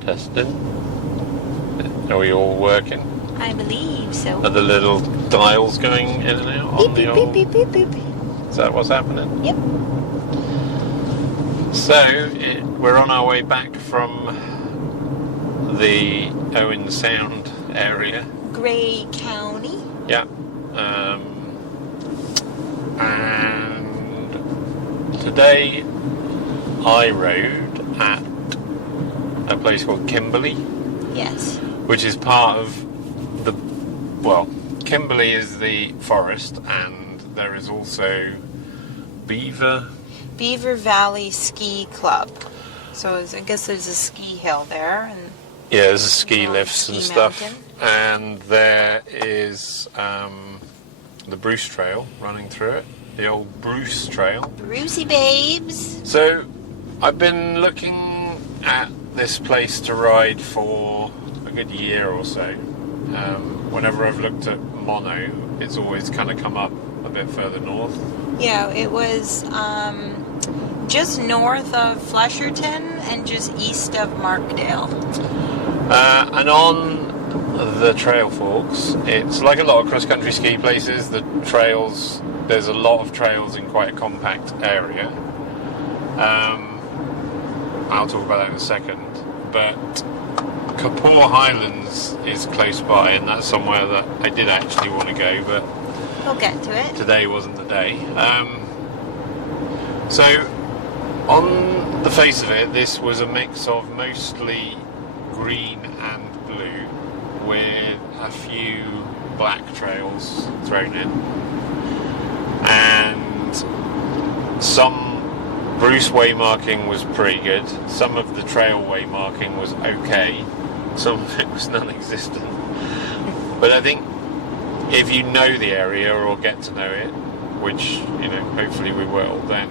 Testing. Are we all working? I believe so. Are the little dials going in and out on the old... Beep, beep, beep, beep. Is that what's happening? Yep. So, we're on our way back from the Owen Sound area. Grey County. Yeah. And today I rode at a place called Kimberley. Yes. Which is part of the... Well, Kimberley is the forest, and there is also Beaver Valley Ski Club. So I guess there's a ski hill there. And yeah, there's a ski lifts and stuff. Mountain. And there is the Bruce Trail running through it. The old Bruce Trail. Brucey babes. So, I've been looking at this place to ride for a good year or so. Whenever I've looked at mono, it's always kind of come up a bit further north. Yeah, it was just north of Flesherton and just east of Markdale. And on the trail forks, it's like a lot of cross-country ski places. The trails, there's a lot of trails in quite a compact area. I'll talk about that in a second. But Kapor Highlands is close by, and that's somewhere that I did actually want to go, but We'll get to it. today wasn't the day. So, on the face of it, this was a mix of mostly green and blue, with a few black trails thrown in, and some Bruce waymarking was pretty good. Some of the trail waymarking was okay. Some of it was non-existent. But I think if you know the area or get to know it, which, you know, hopefully we will, then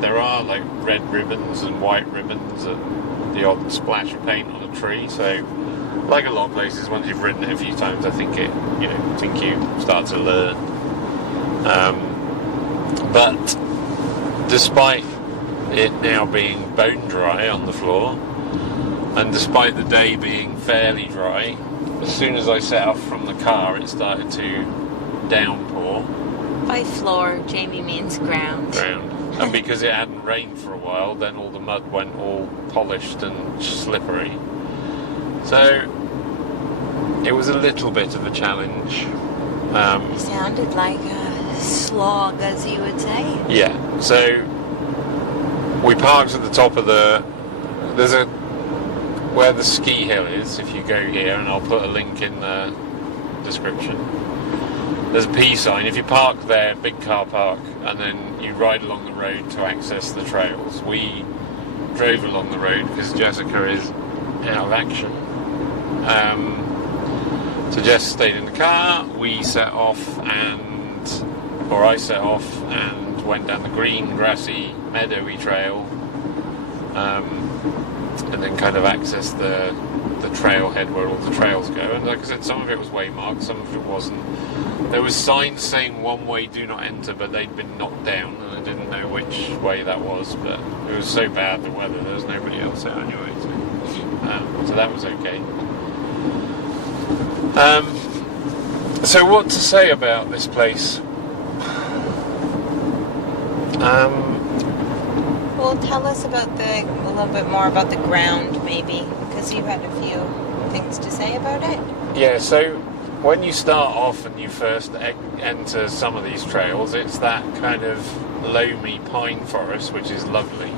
there are like red ribbons and white ribbons and the odd splash of paint on a tree. So, like a lot of places, once you've ridden it a few times, I think you start to learn. But despite it now being bone dry on the floor, and despite the day being fairly dry, as soon as I set off from the car, it started to downpour. By floor, Jamie means ground. And because it hadn't rained for a while, then all the mud went all polished and slippery. So it was a little bit of a challenge. Sounded like a slog, as you would say. Yeah, so we parked at the top of where the ski hill is, if you go here, and I'll put a link in the description. There's a P sign. If you park there, big car park, and then you ride along the road to access the trails. We drove along the road because Jessica is out of action. So Jess stayed in the car. I set off and went down the green, grassy, meadowy trail, and then kind of accessed the trailhead where all the trails go. And like I said, some of it was waymarked, some of it wasn't. There was signs saying one way, do not enter, but they'd been knocked down, and I didn't know which way that was. But it was so bad, the weather, there was nobody else out anyway, so that was okay. So what to say about this place? Well, tell us about a little bit more about the ground, maybe, because you had a few things to say about it. Yeah, so when you start off and you first enter some of these trails, it's that kind of loamy pine forest, which is lovely.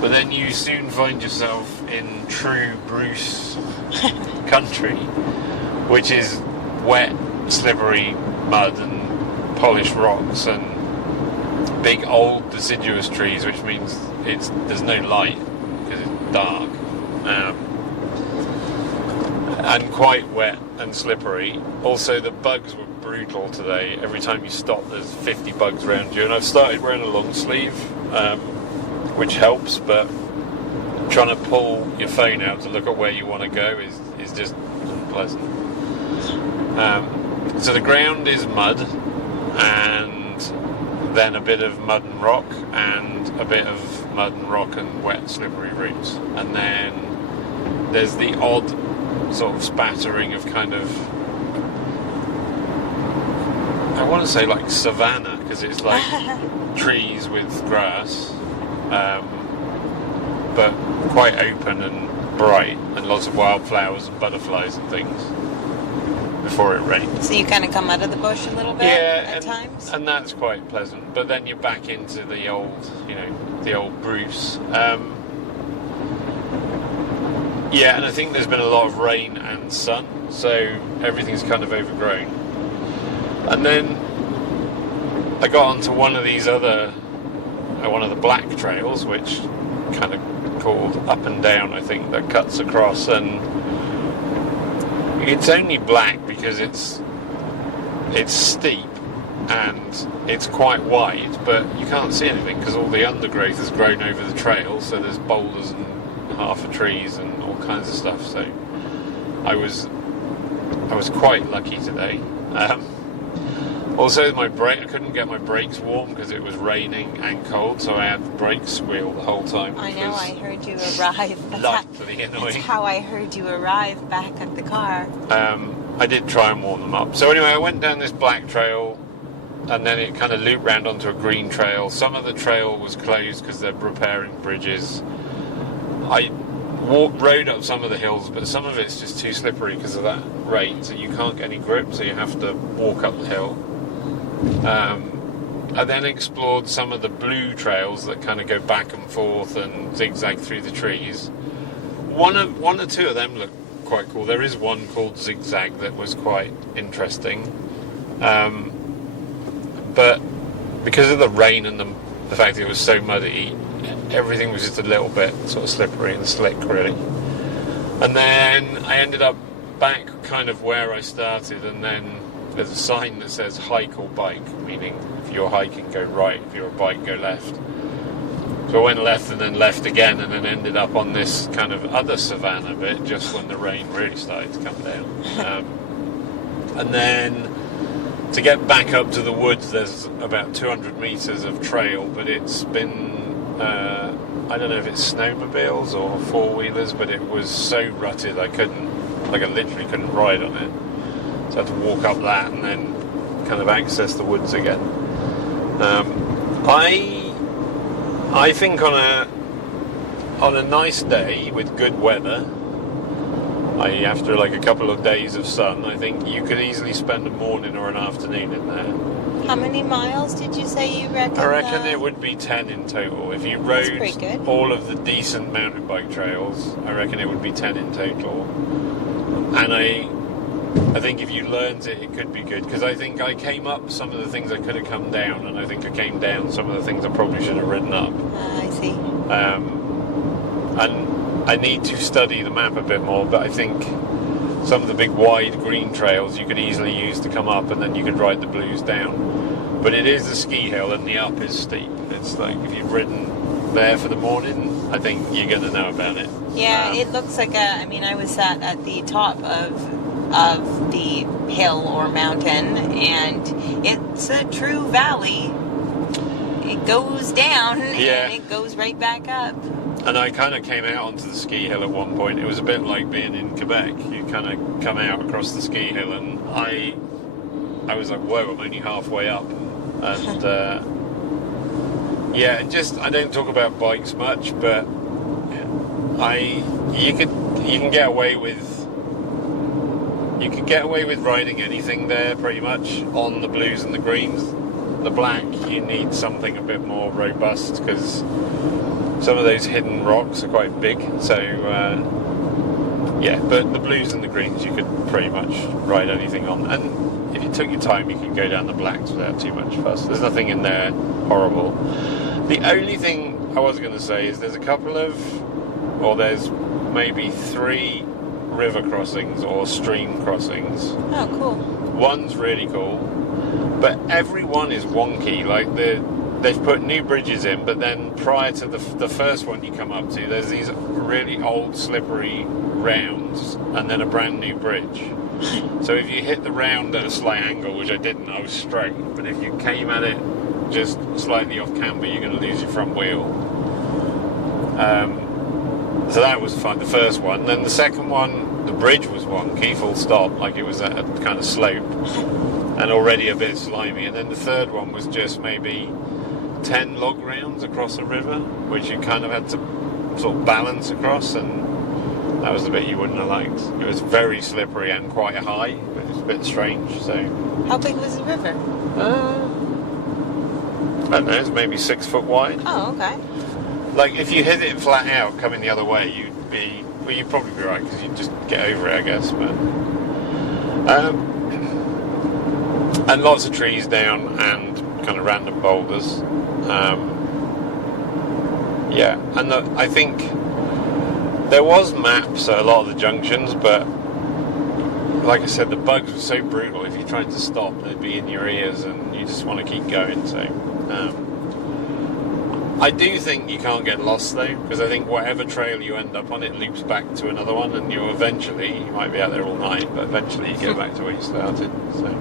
But then you soon find yourself in true Bruce country, which is wet, slippery mud and polished rocks and big old deciduous trees, which means there's no light because it's dark, and quite wet and slippery. Also, the bugs were brutal today. Every time you stop, there's 50 bugs around you, and I've started wearing a long sleeve, which helps, but trying to pull your phone out to look at where you want to go is just unpleasant. So the ground is mud, and then a bit of mud and rock, and a bit of mud and rock and wet slippery roots, and then there's the odd sort of spattering of kind of, I want to say like savanna, because it's like trees with grass, but quite open and bright, and lots of wildflowers and butterflies and things before it rains. So you kind of come out of the bush a little bit at times? And that's quite pleasant. But then you're back into the old, the old Bruce. Yeah, and I think there's been a lot of rain and sun, so everything's kind of overgrown. And then I got onto one of the black trails, which kind of called Up and Down, I think, that cuts across, and it's only black because it's steep and it's quite wide, but you can't see anything because all the undergrowth has grown over the trail, so there's boulders and half a trees and all kinds of stuff. So I was quite lucky today. Also, I couldn't get my brakes warm because it was raining and cold, so I had the brake squeal the whole time. I know, I heard you arrive. Lightly annoying. That's how I heard you arrive back at the car. I did try and warm them up. So anyway, I went down this black trail, and then it kind of looped round onto a green trail. Some of the trail was closed because they're repairing bridges. I rode up some of the hills, but some of it's just too slippery because of that rain, so you can't get any grip, so you have to walk up the hill. I then explored some of the blue trails that kind of go back and forth and zigzag through the trees. One or two of them look quite cool. There is one called Zigzag that was quite interesting, but because of the rain and the fact that it was so muddy, everything was just a little bit sort of slippery and slick, really. And then I ended up back kind of where I started, and then there's a sign that says hike or bike, meaning if you're hiking, go right, if you're a bike, go left. So I went left and then left again, and then ended up on this kind of other savanna bit just when the rain really started to come down. And then to get back up to the woods, there's about 200 metres of trail, but it's been, I don't know if it's snowmobiles or four-wheelers, but it was so rutted I literally couldn't ride on it. So I had to walk up that and then kind of access the woods again. I think on a nice day with good weather, after like a couple of days of sun, I think you could easily spend a morning or an afternoon in there. How many miles did you say you reckon? I reckon it would be 10 in total. If you rode all of the decent mountain bike trails, I reckon it would be 10 in total. And I think if you learned it, it could be good, because I think I came up some of the things I could have come down, and I think I came down some of the things I probably should have ridden up. I see. And I need to study the map a bit more, but I think some of the big wide green trails you could easily use to come up, and then you could ride the blues down. But it is a ski hill, and the up is steep. It's like if you've ridden there for the morning, I think you're going to know about it. Yeah, it looks like I was sat at the top of the hill or mountain, and it's a true valley. It goes down and it goes right back up. And I kind of came out onto the ski hill at one point. It was a bit like being in Quebec. You kind of come out across the ski hill, and I was like, whoa, I'm only halfway up. And I don't talk about bikes much, but you can get away with riding anything there pretty much on the blues and the greens. The black, you need something a bit more robust, because some of those hidden rocks are quite big. So but the blues and the greens you could pretty much ride anything on, and if you took your time you could go down the blacks without too much fuss. There's nothing in there horrible. The only thing I was going to say is there's maybe 3 river crossings or stream crossings. Oh, cool. One's really cool, but every one is wonky. Like they've put new bridges in, but then prior to the first one you come up to, there's these really old slippery rounds and then a brand new bridge. So if you hit the round at a slight angle, which I didn't, I was straight. But if you came at it just slightly off camber, you're going to lose your front wheel. So that was fun, the first one. Then the second one, the bridge was wonky, full stop, like it was at a kind of slope and already a bit slimy. And then the third one was just maybe 10 log rounds across a river, which you kind of had to sort of balance across, and that was the bit you wouldn't have liked. It was very slippery and quite high, but it was a bit strange. So How big was the river? I don't know, it's maybe 6 foot wide. Oh, okay. Like if you hit it flat out coming the other way, you'd probably be right, because you'd just get over it, I guess. But and lots of trees down and kind of random boulders. Yeah, and I think there was maps at a lot of the junctions, but like I said, the bugs were so brutal. If you tried to stop, they'd be in your ears, and you just want to keep going. So I do think you can't get lost though, because I think whatever trail you end up on, it loops back to another one, and you might be out there all night, but eventually you get back to where you started. So.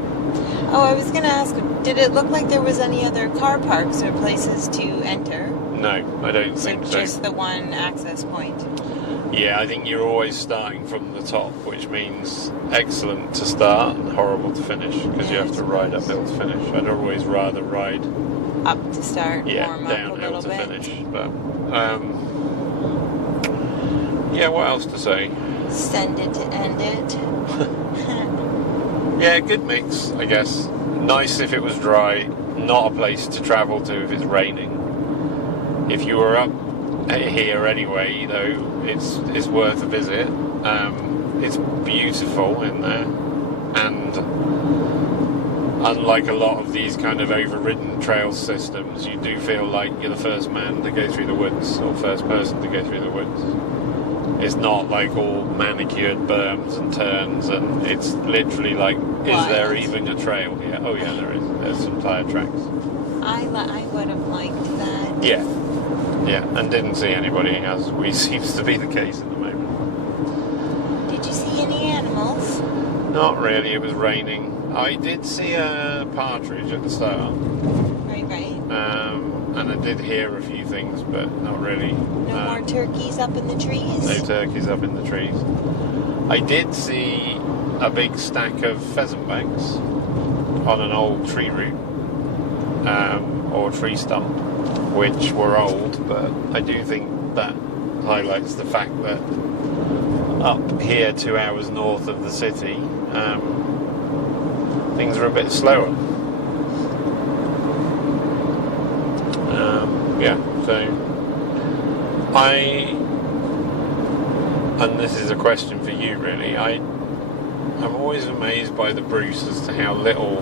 Oh, I was going to ask, did it look like there was any other car parks or places to enter? No, I don't think so. Just the one access point? Yeah, I think you're always starting from the top, which means excellent to start and horrible to finish, because you have to ride uphill to finish. I'd always rather ride up to start, warm up a downhill little to bit. finish. But yeah, what else to say? Send it to end it. Yeah, good mix, I guess. Nice if it was dry. Not a place to travel to if it's raining. If you were up here anyway, though, it's worth a visit. It's beautiful in there, and unlike a lot of these kind of overridden trail systems, you do feel like you're the first man to go through the woods, or first person to go through the woods. It's not like all manicured berms and turns, and it's literally like, is there even a trail here? Oh yeah, there is. There's some tyre tracks. I would have liked that. Yeah, and didn't see anybody, as seems to be the case at the moment. Did you see any animals? Not really, it was raining. I did see a partridge at the start. Right. And I did hear a few things, but not really. No more turkeys up in the trees? No turkeys up in the trees. I did see a big stack of pheasant banks on an old tree root, or tree stump, which were old, but I do think that highlights the fact that up here 2 hours north of the city, things are a bit slower. So and this is a question for you really, I'm always amazed by the Bruce as to how little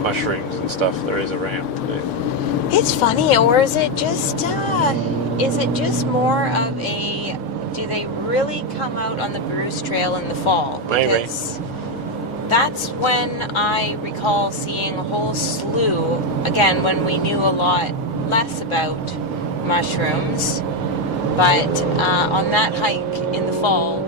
mushrooms and stuff there is around. It's funny, or is it just more of a, do they really come out on the Bruce Trail in the fall? Maybe. Because that's when I recall seeing a whole slew, again, when we knew a lot less about mushrooms, but on that hike in the fall,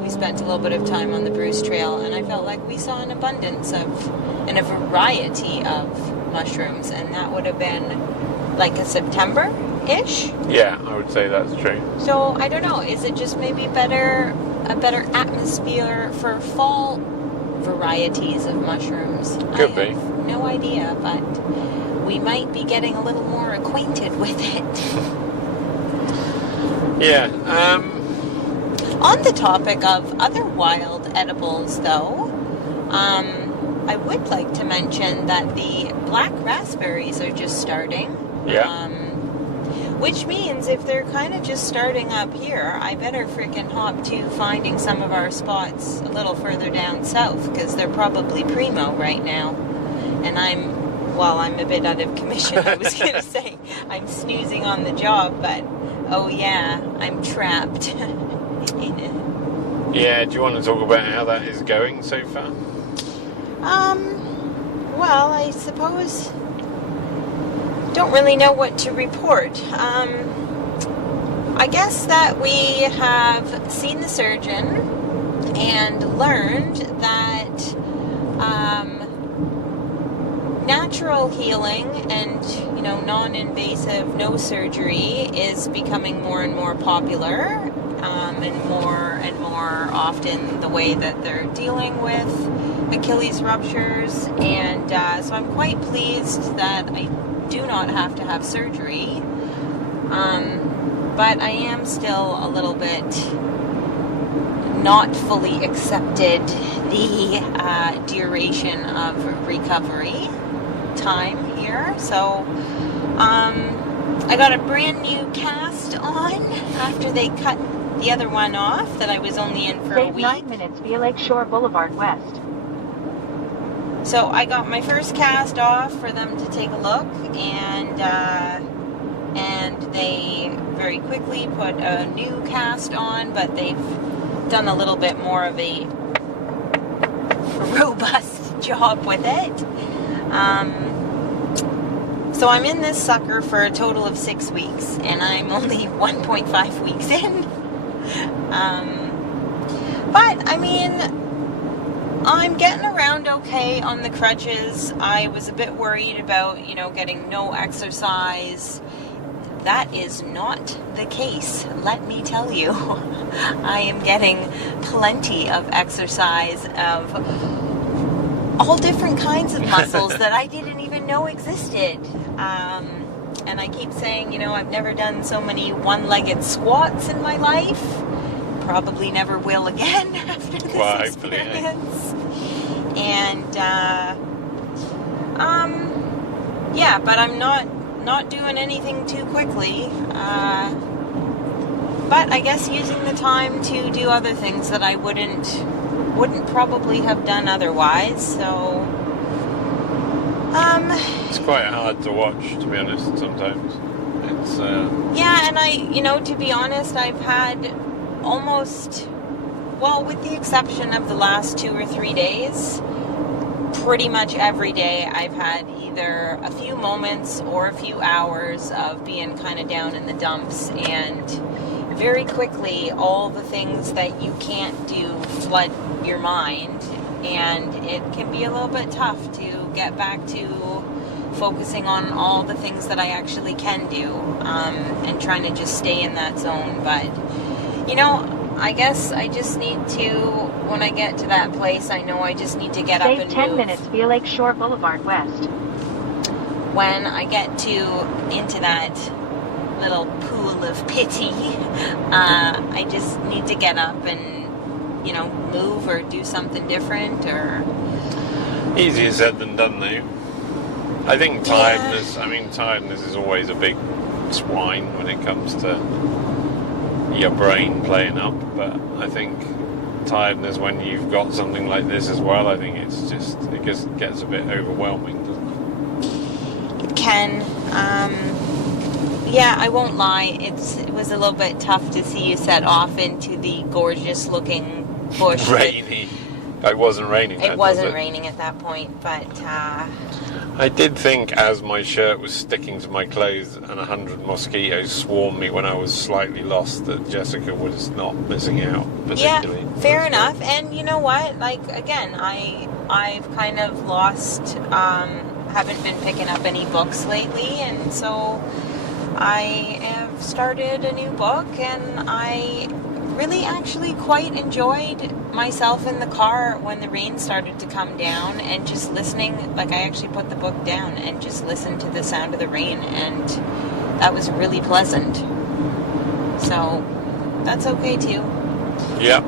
we spent a little bit of time on the Bruce Trail, and I felt like we saw an abundance of, and a variety of mushrooms, and that would have been like a September-ish? Yeah, I would say that's true. So, I don't know, is it just maybe a better atmosphere for fall varieties of mushrooms? Could be. have no idea, but we might be getting a little more acquainted with it. Yeah. On the topic of other wild edibles, though, I would like to mention that the black raspberries are just starting. Yeah. Which means if they're kind of just starting up here, I better freaking hop to finding some of our spots a little further down south, because they're probably primo right now. And I'm a bit out of commission. I was going to say I'm snoozing on the job, but oh yeah, I'm trapped in it. Yeah, do you want to talk about how that is going so far? Well, I suppose don't really know what to report. I guess that we have seen the surgeon and learned that natural healing and, non-invasive, no surgery is becoming more and more popular, and more often the way that they're dealing with Achilles ruptures, and so I'm quite pleased that I do not have to have surgery, but I am still a little bit not fully accepted the duration of recovery time here. So I got a brand new cast on after they cut the other one off that I was only in for a week. 9 minutes via Lakeshore Boulevard West. So I got my first cast off for them to take a look, and they very quickly put a new cast on, but they've done a little bit more of a robust job with it. So I'm in this sucker for a total of 6 weeks, and I'm only 1.5 weeks in. But I mean, I'm getting around okay on the crutches. I was a bit worried about, getting no exercise. That is not the case, let me tell you. I am getting plenty of exercise of all different kinds of muscles that I didn't even know existed. And I keep saying, I've never done so many one-legged squats in my life. Probably never will again after this experience. And, but I'm not doing anything too quickly. But I guess using the time to do other things that I wouldn't probably have done otherwise. So, it's quite hard to watch, to be honest, sometimes. It's yeah, and I, to be honest, I've had almost, with the exception of the last 2 or 3 days, pretty much every day I've had either a few moments or a few hours of being kind of down in the dumps, and very quickly all the things that you can't do flood your mind, and it can be a little bit tough to get back to focusing on all the things that I actually can do, and trying to just stay in that zone. But I guess I just need to, when I get to that place, I know I just need to get up and move. 10 minutes via Lakeshore Boulevard West. When I get into that little pool of pity, I just need to get up and, move or do something different, or... easier said than done, though. I think tiredness is always a big swine when it comes to your brain playing up, but I think tiredness when you've got something like this as well, I think it just gets a bit overwhelming, doesn't it? It can. I won't lie, it was a little bit tough to see you set off into the gorgeous looking bush. Rainy. It wasn't raining. It wasn't raining at that point, but I did think, as my shirt was sticking to my clothes and 100 mosquitoes swarmed me when I was slightly lost, that Jessica was not missing out particularly. Yeah, fair enough. And you know what? Like, again, I've kind of lost, haven't been picking up any books lately, and so I have started a new book, and I really actually quite enjoyed myself in the car when the rain started to come down, and just listening. Like, I actually put the book down and just listened to the sound of the rain, and that was really pleasant. So that's okay too. Yep.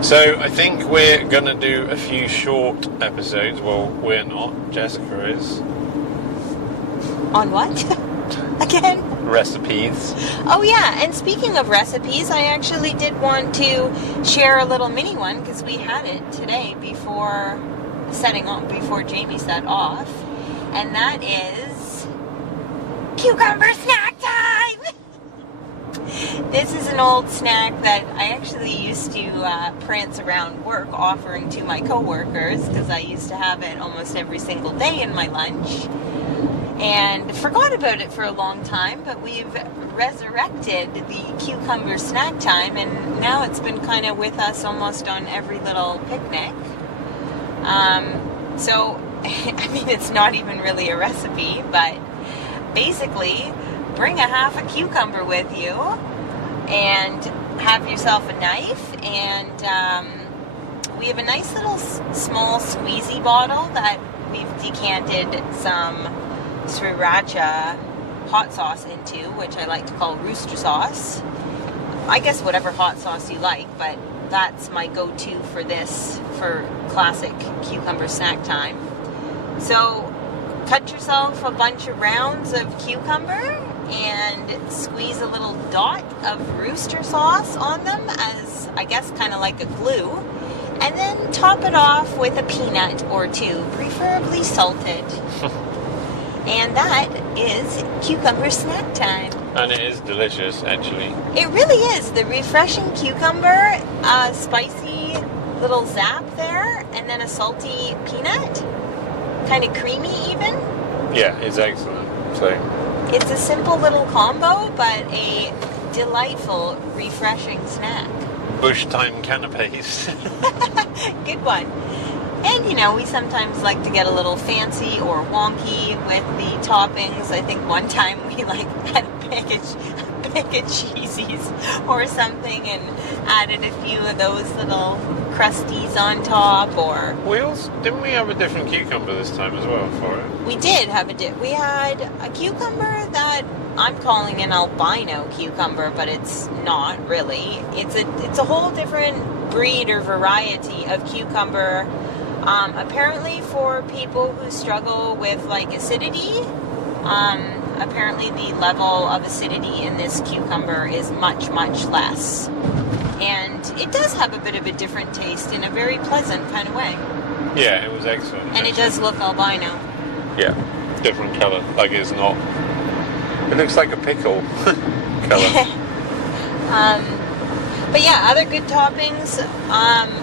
So I think we're gonna do a few short episodes. Well, we're not. Jessica is. On what? Again? Recipes. Oh yeah, and speaking of recipes, I actually did want to share a little mini one, because we had it today before Jamie set off, and that is cucumber snack time! This is an old snack that I actually used to prance around work offering to my coworkers, because I used to have it almost every single day in my lunch. And forgot about it for a long time, but we've resurrected the cucumber snack time, and now it's been kind of with us almost on every little picnic. So, I mean, it's not even really a recipe, but basically, bring a half a cucumber with you and have yourself a knife, and we have a nice little small squeezy bottle that we've decanted some sriracha hot sauce into, which I like to call rooster sauce. I guess whatever hot sauce you like, but that's my go-to for this, for classic cucumber snack time. So cut yourself a bunch of rounds of cucumber and squeeze a little dot of rooster sauce on them as, I guess, kind of like a glue. And then top it off with a peanut or two, preferably salted. And that is cucumber snack time. And it is delicious, actually. It really is. The refreshing cucumber, spicy little zap there, and then a salty peanut. Kind of creamy even. Yeah, it's excellent. So it's a simple little combo, but a delightful, refreshing snack. bush time canapes. Good one. And, you know, we sometimes like to get a little fancy or wonky with the toppings. I think one time we had a bag of cheesies or something and added a few of those little crusties on top. Or Didn't we have a different cucumber this time as well for it? we did have we had a cucumber that I'm calling an albino cucumber, but it's not really. It's a whole different breed or variety of cucumber. Apparently for people who struggle with acidity, apparently the level of acidity in this cucumber is much, much less. And it does have a bit of a different taste in a very pleasant kind of way. Yeah, it was excellent. And it does look albino. Yeah, different colour. It looks like a pickle colour. But yeah, other good toppings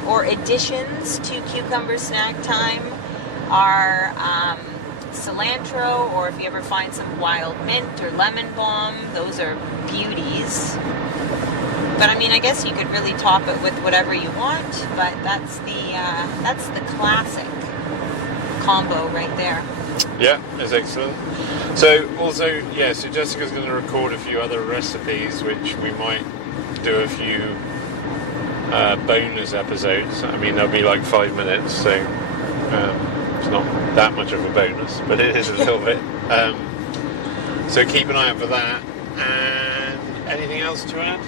or additions to cucumber snack time are cilantro, or if you ever find some wild mint or lemon balm, those are beauties. But I mean, I guess you could really top it with whatever you want, but that's the classic combo right there. Yeah, it's excellent. So also, so Jessica's going to record a few other recipes, which we might do a few bonus episodes. I mean, they'll be 5 minutes, so it's not that much of a bonus, but it is a little bit. So keep an eye out for that. And anything else to add?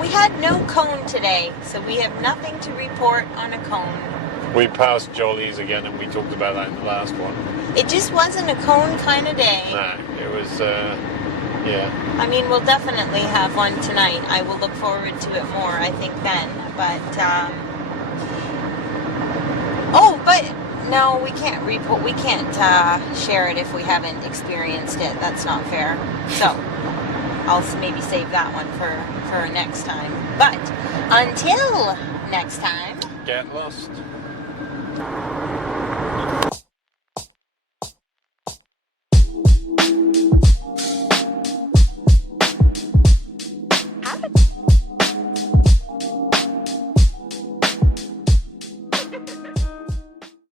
We had no cone today, so we have nothing to report on a cone. We passed Jolly's again, and we talked about that in the last one. It just wasn't a cone kind of day. No, it was, I mean, we'll definitely have one tonight. I will look forward to it more, I think, then. But, no, we can't report. We can't share it if we haven't experienced it. That's not fair. So, I'll maybe save that one for next time. But, until next time... Get lost.